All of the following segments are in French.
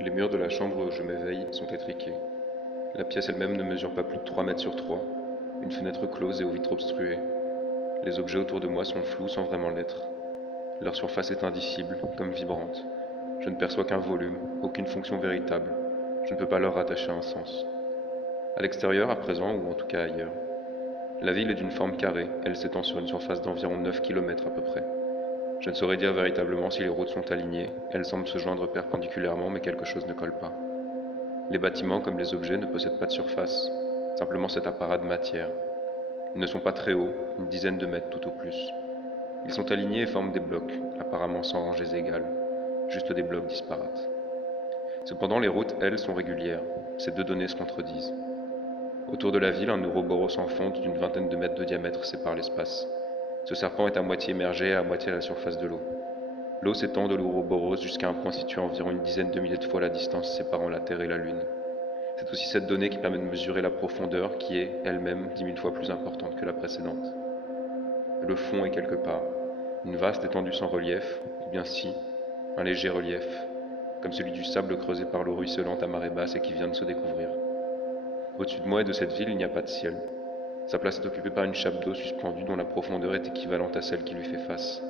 Les murs de la chambre où je m'éveille sont étriqués. La pièce elle-même ne mesure pas plus de 3 mètres sur 3. Une fenêtre close et aux vitres obstruées. Les objets autour de moi sont flous sans vraiment l'être. Leur surface est indicible, comme vibrante. Je ne perçois qu'un volume, aucune fonction véritable. Je ne peux pas leur rattacher un sens. À l'extérieur, à présent, ou en tout cas ailleurs, la ville est d'une forme carrée, elle s'étend sur une surface d'environ 9 kilomètres à peu près. Je ne saurais dire véritablement si les routes sont alignées, elles semblent se joindre perpendiculairement mais quelque chose ne colle pas. Les bâtiments, comme les objets, ne possèdent pas de surface, simplement cet apparat de matière. Ils ne sont pas très hauts, une dizaine de mètres tout au plus. Ils sont alignés et forment des blocs, apparemment sans rangées égales, juste des blocs disparates. Cependant, les routes, elles, sont régulières. Ces deux données se contredisent. Autour de la ville, un ouroboros sans fonte d'une vingtaine de mètres de diamètre sépare l'espace. Ce serpent est à moitié immergé et à moitié à la surface de l'eau. L'eau s'étend de l'ouroboros jusqu'à un point situé à environ une dizaine de milliers de fois la distance séparant la Terre et la Lune. C'est aussi cette donnée qui permet de mesurer la profondeur qui est, elle-même, 10 000 fois plus importante que la précédente. Le fond est quelque part, une vaste étendue sans relief, ou bien si, un léger relief, comme celui du sable creusé par l'eau ruisselante à marée basse et qui vient de se découvrir. Au-dessus de moi et de cette ville, il n'y a pas de ciel. Sa place est occupée par une chape d'eau suspendue dont la profondeur est équivalente à celle qui lui fait face.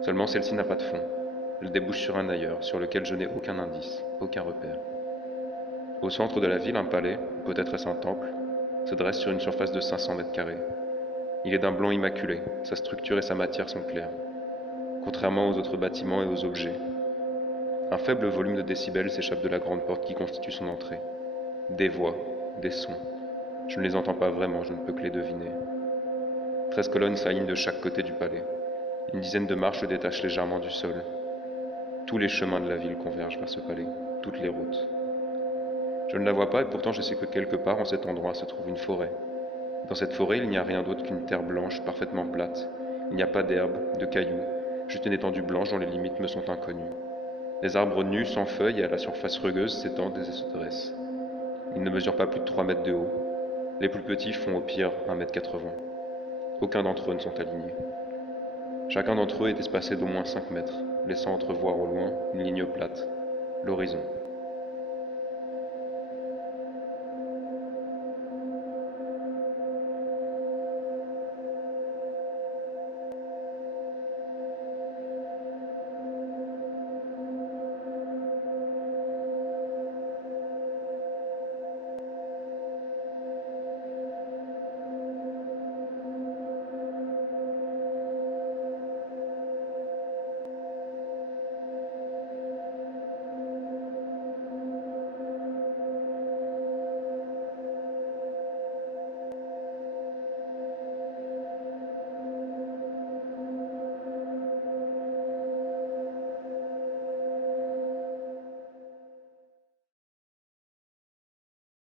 Seulement celle-ci n'a pas de fond. Elle débouche sur un ailleurs, sur lequel je n'ai aucun indice, aucun repère. Au centre de la ville, un palais, ou peut-être est-ce un temple, se dresse sur une surface de 500 mètres carrés. Il est d'un blanc immaculé, sa structure et sa matière sont claires, contrairement aux autres bâtiments et aux objets. Un faible volume de décibels s'échappe de la grande porte qui constitue son entrée. Des voix, des sons. Je ne les entends pas vraiment, je ne peux que les deviner. 13 colonnes s'alignent de chaque côté du palais. Une dizaine de marches se détachent légèrement du sol. Tous les chemins de la ville convergent vers ce palais, toutes les routes. Je ne la vois pas et pourtant je sais que quelque part en cet endroit se trouve une forêt. Dans cette forêt, il n'y a rien d'autre qu'une terre blanche parfaitement plate. Il n'y a pas d'herbe, de cailloux, juste une étendue blanche dont les limites me sont inconnues. Les arbres nus, sans feuilles et à la surface rugueuse s'étendent et se dressent. Ils ne mesurent pas plus de 3 mètres de haut. Les plus petits font au pire 1,80 m. Aucun d'entre eux ne sont alignés. Chacun d'entre eux est espacé d'au moins 5 mètres, laissant entrevoir au loin une ligne plate, l'horizon.